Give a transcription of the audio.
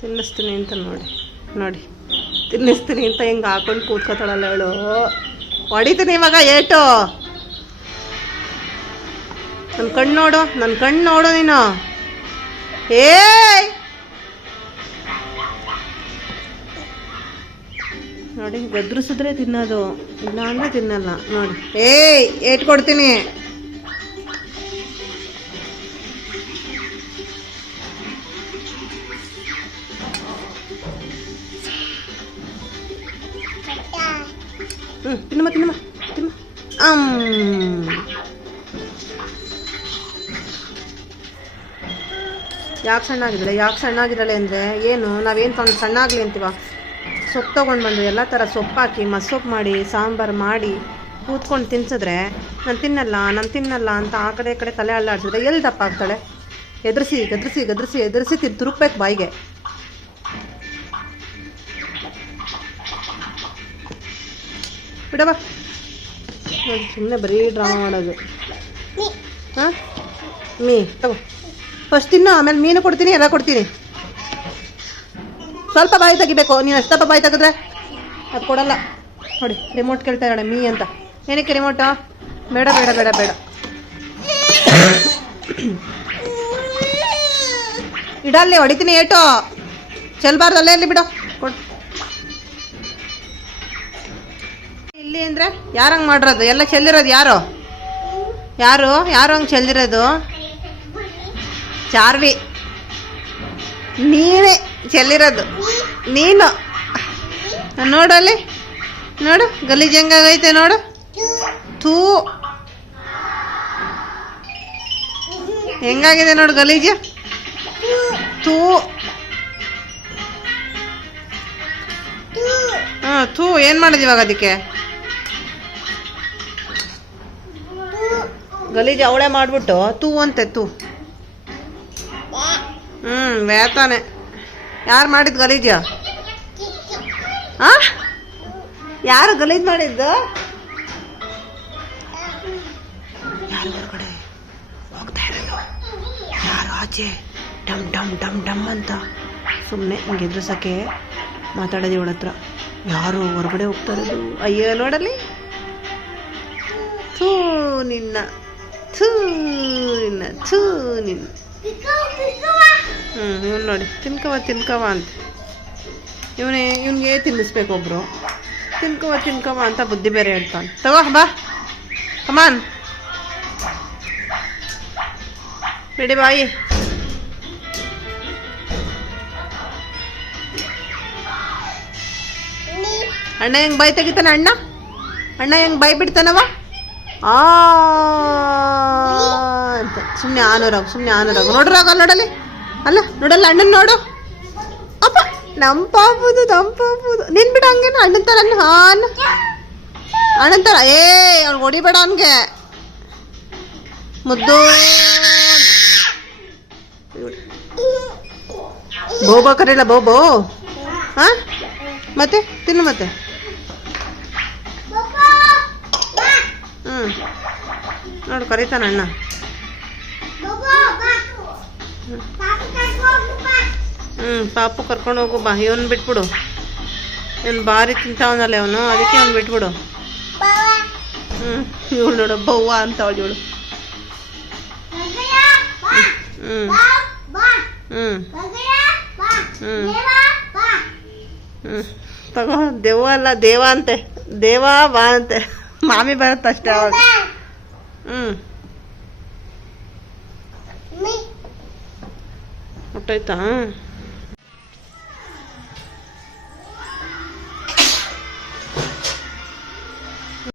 ತಿನ್ನಿಸ್ತೀನಿ ಅಂತ ನೋಡಿ ನೋಡಿ. ತಿನ್ನಿಸ್ತೀನಿ ಅಂತ ಹಿಂಗೆ ಹಾಕೊಂಡು ಕೂತ್ಕೋತಾಳಲ್ಲ ಹೇಳು ಹೊಡಿತೀನಿ ಇವಾಗ ಏಟು. ನನ್ನ ಕಣ್ಣು ನೋಡು ನನ್ನ ಕಣ್ಣು ನೋಡು ನೀನು. ಏಯ್! ನೋಡಿ, ಗದ್ರಿಸಿದ್ರೆ ತಿನ್ನೋದು ಇಲ್ಲ ಅಂದರೆ ತಿನ್ನಲ್ಲ. ನೋಡಿ. ಏಯ್, ಏಟ್ ಕೊಡ್ತೀನಿ. ಹ್ಞೂ ತಿನ್ನಮ್ಮ ತಿನ್ನಮ್ಮ. ತಿನ್ನ ಅಮ್. ಯಾಕೆ ಸಣ್ಣಾಗಿದ್ದಾಳೆ ಯಾಕೆ ಸಣ್ಣಾಗಿದ್ದಾಳೆ ಅಂದರೆ ಏನು, ನಾವೇನು ತಂದು ಸಣ್ಣಾಗಲಿ ಅಂತೀವ? ಸೊಪ್ಪು ತೊಗೊಂಡು ಬಂದು ಎಲ್ಲ ಥರ ಸೊಪ್ಪು ಹಾಕಿ ಮಸೊಪ್ಪು ಮಾಡಿ, ಸಾಂಬಾರು ಮಾಡಿ ಕೂತ್ಕೊಂಡು ತಿನ್ಸಿದ್ರೆ ನಾನು ತಿನ್ನಲ್ಲ ನಾನು ತಿನ್ನಲ್ಲ ಅಂತ ಆ ಕಡೆ ಈ ಕಡೆ ತಲೆ ಅಲ್ಲಾಡ್ಸಿದ್ರೆ ಎಲ್ಲಿ ದಪ್ಪ ಆಗ್ತಾಳೆ ಎದುರಿಸಿ ಗದ್ರಿಸಿ ಎದುರಿಸಿ ತಿನ್ ತುರುಕ್ಬೇಕು ಬಾಯಿಗೆ. ಬಿಡವ. ಸುಮ್ಮನೆ ಬರೀ ಡ್ರಾಮಾ ಮಾಡೋದು. ಹಾ? ಮೀ, ತಗೋ. ಫಸ್ಟ್ ಇನ್ನು ಆಮೇಲೆ ಮೀನು ಕೊಡ್ತೀನಿ, ಎಲ್ಲ ಕೊಡ್ತೀನಿ. ಸ್ವಲ್ಪ ಬಾಯಿ ತೆಗಿಬೇಕು. ನೀನು ಅಷ್ಟಪ್ಪ ಬಾಯಿ ತೆಗೆದ್ರೆ ಅದು ಕೊಡಲ್ಲ. ನೋಡಿ ರಿಮೋಟ್ ಕೇಳ್ತಾ ಇರೋಣ ಮೀ ಅಂತ. ಏನಕ್ಕೆ ರಿಮೋಟಾ ಬೇಡ ಬೇಡ ಬೇಡ ಬೇಡ. ಇಡಲ್ಲಿ ಹೊಡಿತೀನಿ ಏಟು. ಚೆಲ್ಬಾರ್ದು, ಅಲ್ಲೇ ಅಲ್ಲಿ ಬಿಡು. ಕೊಡು. ಇಲ್ಲಿ ಅಂದರೆ ಯಾರಂಗೆ ಮಾಡಿರೋದು? ಎಲ್ಲ ಚೆಲ್ಲಿರೋದು ಯಾರು? ಯಾರು? ಯಾರು ಹಂಗೆ ಚೆಲ್ಲಿರೋದು? ಚಾರ್ವಿ ನೀನೇ ಚೆಲ್ಲಿರೋದು. ನೀನು. ನೋಡಲ್ಲಿ ನೋಡು, ಗಲೀಜ್ ಹೆಂಗಾಗೈತೆ ನೋಡು. ಥೂ. ಹೆಂಗಾಗಿದೆ ನೋಡು ಗಲೀಜು? ತೂ ಹಾಂ ತೂ ಏನು ಮಾಡೋದು ಇವಾಗ ಅದಕ್ಕೆ? ಗಲೀಜು ಅವಳೆ ಮಾಡಿಬಿಟ್ಟು, ತೂ ಅಂತೆ, ತೂ. ಹ್ಞೂ ವ್ಯಾತಾನೆ. ಯಾರು ಮಾಡಿದ್ದು ಗಲೀಜು? ಆ? ಯಾರು ಗಲೀಜು ಮಾಡಿದ್ದು? ಯಾರು ಹೊರಗಡೆ ಹೋಗ್ತಾ ಇರಲ್ಲ ಯಾರು ಆಚೆ? ಡಮ್ ಡಮ್ ಡಮ್ ಡಮ್ ಅಂತ ಸುಮ್ಮನೆ ಹಿಂಗೆ ಸಾಕೆ ಮಾತಾಡೋದು ಇವಳ ಹತ್ರ. ಯಾರು ಹೊರಗಡೆ ಹೋಗ್ತಾ ಇರೋದು? ಅಯ್ಯೋ ನೋಡಲಿ ಥೂ, ನಿನ್ನ. ಥೂ ನಿನ್ನ ಥೂ ಹ್ಞೂ ನೋಡಿ, ತಿನ್ಕವ ತಿನ್ಕವ ಅಂತ. ಇವನೇ, ಇವನಿಗೆ ತಿನ್ನಿಸ್ಬೇಕು ಒಬ್ಬರು ತಿನ್ಕವ ತಿನ್ಕವ ಅಂತ ಬುದ್ಧಿ ಬೇರೆ ಹೇಳ್ತಾನೆ. ತಗೋ, ಬಾ. ಕಮಾನ್ ಬಿಡಿ ಬಾಯಿ. ಅಣ್ಣ ಹೆಂಗೆ ಬಾಯಿ ತೆಗಿತಾನೆ, ಅಣ್ಣ? ಅಣ್ಣ ಹೆಂಗೆ ಬಾಯಿ ಬಿಡ್ತಾನವ? ಆ. ಅಂತ ಸುಮ್ಮನೆ ಆನೂರಾಗ ಸುಮ್ಮನೆ ಆನೂರಾಗ. ನೋಡ್ರಾಗ ನೋಡಲಿ ಅಲ್ಲ, ನೋಡಲ್ಲ ಅಣ್ಣನ ನೋಡು. ಅಪ್ಪ ನಮ್ಮ ಪಾಪುದು ನಮ್ಮ ಪಾಪದು ನಿನ್ ಬಿಡ ಹಂಗೇನು, ಅಣ್ಣನ ಥರ ಹಾನ್ ಅಣ್ಣನ ಥರ ಏ ಅವ್ನು ಹೊಡಿಬೇಡ ಅವನಿಗೆ. ಮುದ್ದು. ಬೋಬೋ ಕರೀಲ ಬೋಬೋ ಹಾ? ಮತ್ತೆ? ತಿನ್ನು ಮತ್ತೆ. ಹ್ಞೂ ನೋಡು, ಕರೀತಾನ ಅಣ್ಣ. ಹ್ಞೂ ಪಾಪು ಕರ್ಕೊಂಡು ಹೋಗು ಬಾ. ಇವನ್ ಬಿಟ್ಬಿಡು. ಇವನು ಭಾರಿ ತಿಂತಾವನಲ್ಲ ಅವನು. ಅದಕ್ಕೆ ಅವ್ನು ಬಿಟ್ಬಿಡು. ಹ್ಞೂ ಇವಳು ನೋಡು, ಬವ್ವ ಅಂತ ಅವಳು ಇವಳು. ಹ್ಞೂ ಹ್ಞೂ ಹ್ಞೂ ಹ್ಞೂ ತಗೋ, ದೆವ್ವ ಅಲ್ಲ, ದೇವ ಅಂತೆ. ದೇವ, ಬಾ ಅಂತೆ. ಮಾಮಿ ಬರುತ್ತೆ ಅಷ್ಟೇ ಅವಾಗ. ಹ್ಞೂ ಮುಟ್ಟಾಯ್ತಾ